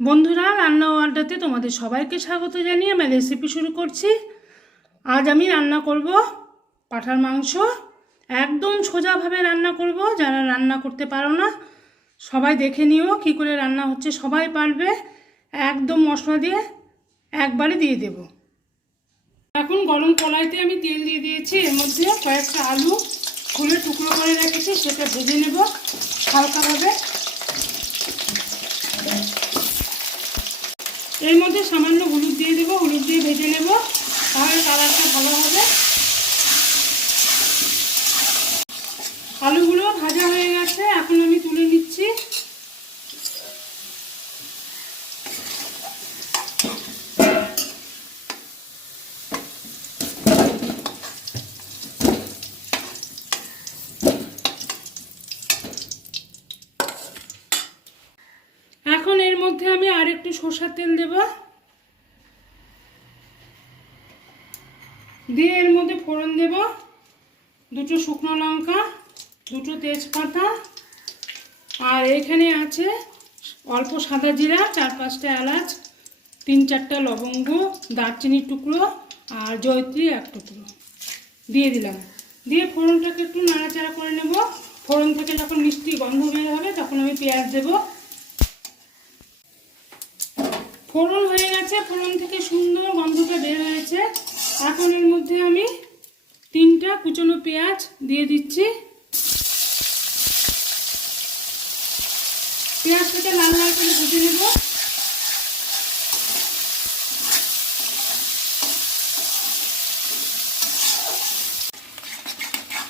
বন্ধুরা, রান্না ও আড্ডাতে তোমাদের সবাইকে স্বাগত জানিয়ে আমি রেসিপি শুরু করছি। আজ আমি রান্না করব পাঁঠার মাংস। একদম সোজাভাবে রান্না করব, যারা রান্না করতে পারো না সবাই দেখে নিও কী করে রান্না হচ্ছে, সবাই পারবে। একদম মশলা দিয়ে একবারে দিয়ে দেব। এখন গরম কড়াইতে আমি তেল দিয়ে দিয়েছি, এর মধ্যে কয়েকটা আলু খুলে টুকরো করে রেখেছি, সেটা ভেজে নেব হালকাভাবে। এর মধ্যে সামান্য হলুদ দিয়ে দেবো, হলুদ দিয়ে ভেজে নেব, তাহলে কালারটা ভালো হবে। আলুগুলো ভাজা হয়ে গেছে, এখন আমি তুলে নিচ্ছি। এখন এর মধ্যে আমি আর একটু সরষের তেল দেব, দিয়ে এর মধ্যে ফোড়ন দেব, দুটো শুকনো লঙ্কা, দুটো তেজপাতা, আর এখানে আছে অল্প সাদা জিরা, 4-5টা এলাচ, 3-4টা লবঙ্গ, দারচিনির টুকরো আর জয়ত্রী এক টুকরো দিয়ে দিলাম। দিয়ে ফোড়নটাকে একটু নাড়াচাড়া করে নেব। ফোড়ন থেকে যখন মিষ্টি গন্ধ বের হবে তখন আমি পেঁয়াজ দেব। ফোড়ন হয়ে গেছে, ফোড়ন থেকে সুন্দর গন্ধটা বের হয়েছে। এখন এর মধ্যে আমি 3টা কুচনো পেঁয়াজ দিয়ে দিচ্ছি। পেঁয়াজটাকে লাল লাল করে ভেজে নেব।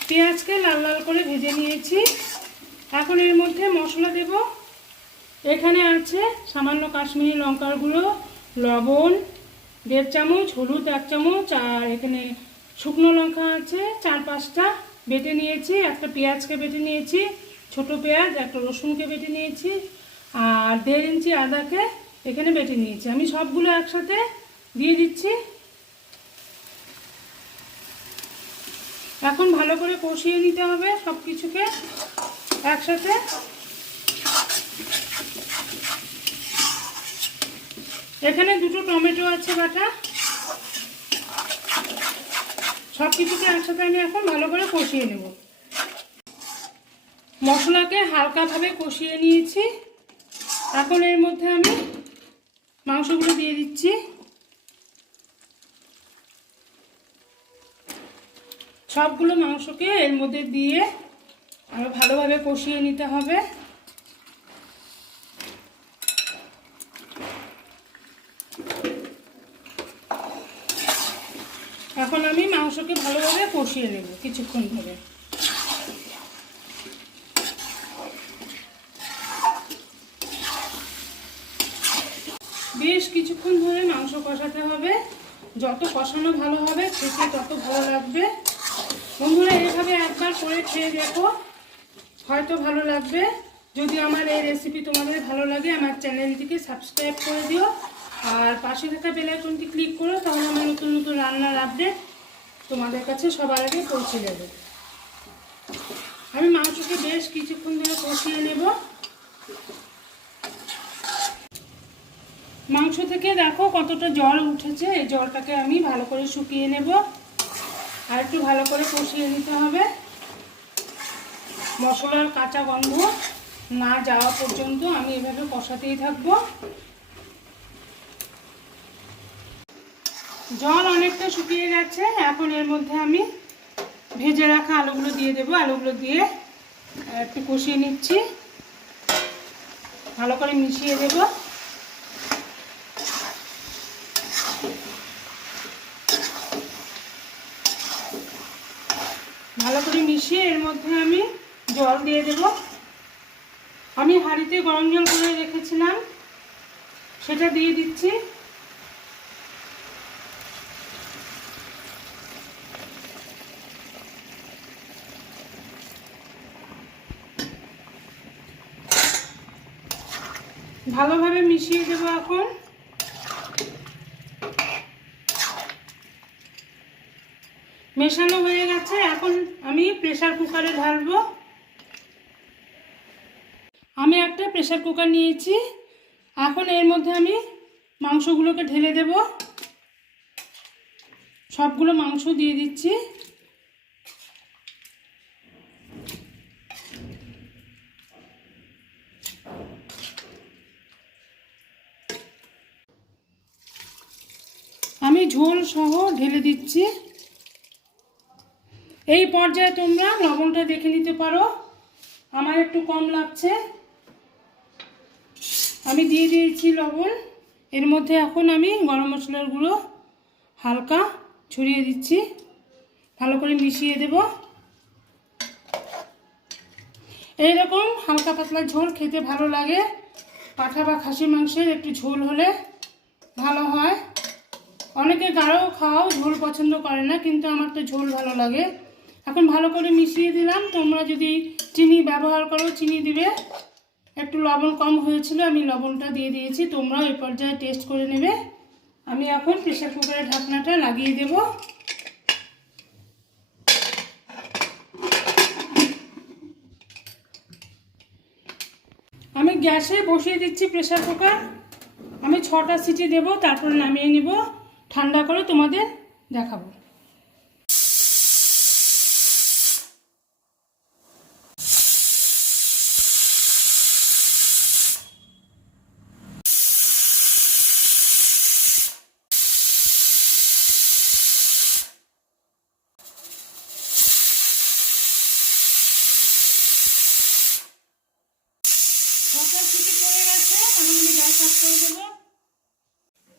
পেঁয়াজকে লাল লাল করে ভেজে নিয়েছি। এখন এর মধ্যে মশলা দেব। এখানে আছে সামান্য কাশ্মীরি লঙ্কার গুঁড়ো, লবণ 1.5 চামচ, হলুদ 1 চামচ, আর এখানে শুকনো লঙ্কা আছে 4-5টা বেটে নিয়েছি, একটা পেঁয়াজকে বেটে নিয়েছি, ছোট পেঁয়াজ, একটা রসুনকে বেটে নিয়েছি, আর 1.5 ইঞ্চি আদাকে এখানে বেটে নিয়েছি। আমি সবগুলো একসাথে দিয়ে দিচ্ছি। এখন ভালো করে কষিয়ে নিতে হবে সব কিছুকে একসাথে। এখানে 2টো টমেটো আছে বাটা। সব কিছুকে একসাথে আমি এখন ভালো করে কষিয়ে নেব। মশলাকে হালকাভাবে কষিয়ে নিয়েছি। এখন এর মধ্যে আমি মাংসগুলো দিয়ে দিচ্ছি। সবগুলো মাংসকে এর মধ্যে দিয়ে আরো ভালোভাবে কষিয়ে নিতে হবে। এখন আমি মাংসকে ভালোভাবে কষিয়ে নেব কিছুক্ষণ ধরে। বেশ কিছুক্ষণ ধরে মাংস কষাতে হবে। যত কষানো ভালো হবে খেতে তত ভালো লাগবে। বন্ধুরা, এইভাবে একবার করে খেয়ে দেখো, হয়তো ভালো লাগবে। যদি আমার এই রেসিপি তোমাদের ভালো লাগে আমার চ্যানেলটিকে সাবস্ক্রাইব করে দিও, আর পাশে থাকা বেল আইকনটি ক্লিক করো, তাহলে আমার নতুন নতুন রান্নার আপডেট তোমাদের কাছে সবার আগে পৌঁছে যাবে। আমি মাংসকে বেশ কিছুক্ষণ ধরে কষিয়ে নেব। মাংস থেকে দেখো কতটা জল উঠেছে, এই জলটাকে আমি ভালো করে শুকিয়ে নেব। আর একটু ভালো করে কষিয়ে নিতে হবে, মশলার কাঁচা গন্ধ না যাওয়া পর্যন্ত আমি এভাবে কষাতেই থাকবো। জল অনেকটা শুকিয়ে গেছে। এখন এর মধ্যে আমি ভেজে রাখা আলুগুলো দিয়ে দেবো। আলুগুলো দিয়ে একটু কষিয়ে নিচ্ছি, ভালো করে মিশিয়ে দেব। ভালো করে মিশিয়ে এর মধ্যে আমি জল দিয়ে দেব। আমি হাঁড়িতে গরম জল করে রেখেছিলাম, সেটা দিয়ে দিচ্ছি। ভালোভাবে মিশিয়ে দেব। এখন মেশানো হয়ে গেছে। এখন আমি প্রেসার কুকারে ঢালবো। আমি একটা প্রেসার কুকার নিয়েছি, এখন এর মধ্যে আমি মাংসগুলোকে ঢেলে দেব। সবগুলো মাংস দিয়ে দিচ্ছি। আমি ঝোল সহ ঢেলে দিচ্ছি। এই পর্যায়ে তোমরা লবণটা দেখে নিতে পারো, আমার একটু কম লাগছে। আমি দিয়ে দিয়েছি লবণ। এর মধ্যে এখন আমি গরম মশলার গুঁড়ো হালকা ছড়িয়ে দিচ্ছি, ভালো করে মিশিয়ে দেব। এইরকম হালকা পাতলা ঝোল খেতে ভালো লাগে। পাঠা বা খাসি মাংসের একটু ঝোল হলে ভালো হয়। অনেকে গাঢ় খাওয়াও ঝোল পছন্দ করে না, কিন্তু আমার তো ঝোল ভালো লাগে। এখন ভালো করে মিশিয়ে দিলাম। তোমরা যদি চিনি ব্যবহার করো চিনি দিবে। একটু লবণ কম হয়েছিল, আমি লবণটা দিয়ে দিয়েছি। তোমরাও এই পর্যায়ে টেস্ট করে নেবে। আমি এখন প্রেসার কুকারের ঢাকনাটা লাগিয়ে দেব। আমি গ্যাসে বসিয়ে দিচ্ছি প্রেসার কুকার। আমি 6টা সিটি দেব, তারপর নামিয়ে নিব। ঠান্ডা করে তোমাদের দেখাবো।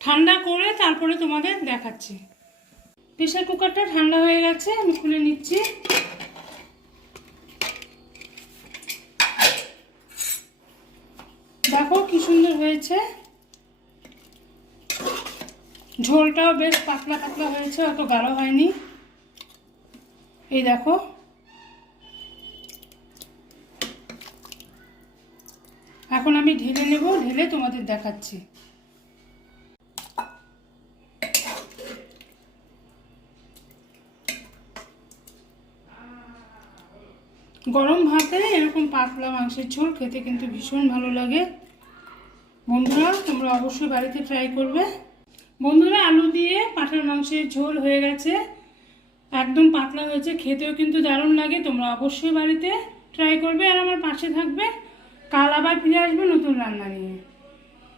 ঠান্ডা করে তারপরে তোমাদের দেখাচ্ছি। প্রেসার কুকারটা ঠান্ডা হয়ে গেছে, আমি খুলে নিচ্ছি। দেখো কি সুন্দর হয়েছে। ঝোলটাও বেশ পাতলা পাতলা হয়েছে, অত গাঢ় হয়নি। এই দেখো। এখন আমি ঢেলে নেব, ঢেলে তোমাদের দেখাচ্ছি। গরম ভাতে এরকম পাতলা মাংসের ঝোল খেতে কিন্তু ভীষণ ভালো লাগে। বন্ধুরা তোমরা অবশ্যই বাড়িতে ট্রাই করবে। বন্ধুরা আলু দিয়ে পাঁঠার মাংসের ঝোল হয়ে গেছে, একদম পাতলা হয়েছে, খেতেও কিন্তু দারুণ লাগে। তোমরা অবশ্যই বাড়িতে ট্রাই করবে আর আমার পাশে থাকবে। কাল আবার ফিরে আসবে নতুন রান্না নিয়ে।